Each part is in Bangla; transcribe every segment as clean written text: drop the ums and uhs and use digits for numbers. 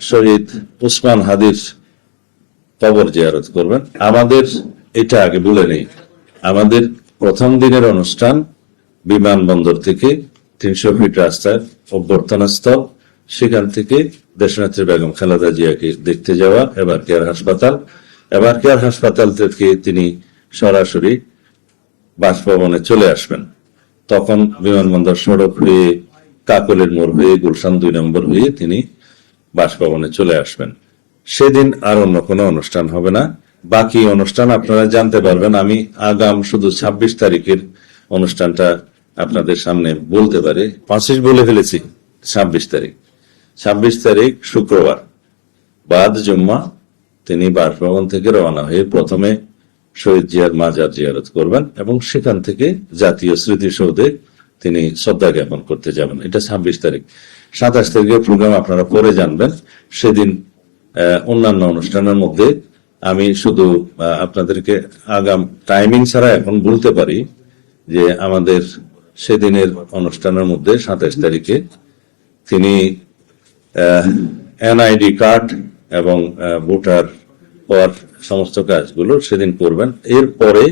শহীদ উসমান হাদির কবর জিয়ারত করবেন। আমাদের এটা আগে বলে নেই, আমাদের প্রথম দিনের অনুষ্ঠান বিমানবন্দর থেকে 300 ফিট রাস্তার অভ্যর্থনা স্থল, সেখান থেকে দেশনেত্রী বেগম খালেদা জিয়াকে দেখতে যাওয়া এবারকেয়ার হাসপাতাল, এবারকেয়ার হাসপাতাল থেকে তিনি সরাসরি বাসভবনে চলে আসবেন। তখন বিমানবন্দর সড়ক হয়ে কাকলের মোড় হয়ে গুলশান 2 নম্বর হয়ে তিনি বাসভবনে চলে আসবেন। সেদিন আর অন্য কোনো অনুষ্ঠান হবে না। বাকি অনুষ্ঠান আপনারা জানতে পারবেন। আমি আগাম শুধু 26 তারিখের অনুষ্ঠানটা আপনাদের সামনে বলতে পারি। 25 বলে ফেলেছি, 26 তারিখ শুক্রবার বাদ জুম্মা তিনি বাসভবন থেকে রওনা হয়ে প্রথমে শহীদ জিয়ার মাজার জিয়ারত করবেন এবং সেখান থেকে জাতীয় স্মৃতিসৌধে তিনি শ্রদ্ধা জ্ঞাপন করতে যাবেন। এটা 26 তারিখ। 27 তারিখের প্রোগ্রাম আপনারা পরে জানবেন। সেদিন অন্যান্য অনুষ্ঠানের মধ্যে আমি শুধু আপনাদেরকে আগাম টাইমিং ছাড়া এখন বলতে পারি যে আমাদের সেদিনের অনুষ্ঠানের মধ্যে 27 তারিখে তিনি এনআইডি কার্ড এবং ভোটার হওয়ার সমস্ত কাজগুলো সেদিন করবেন। এরপরে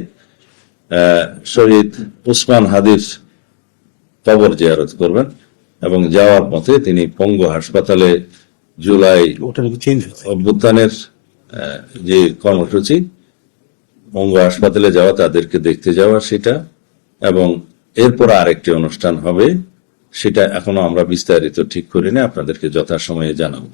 শহীদ উসমান হাদির কবর জিয়ারত করবেন এবং যাওয়ার পথে তিনি পঙ্গু হাসপাতালে জুলাই অভ্যুত্থানের যে কর্মসূচি, পঙ্গু হাসপাতালে যাওয়া, তাদেরকে দেখতে যাওয়া সেটা, এবং এরপর আরেকটি অনুষ্ঠান হবে, সেটা এখনো আমরা বিস্তারিত ঠিক করিনি, আপনাদেরকে যথাসময়ে জানাবো।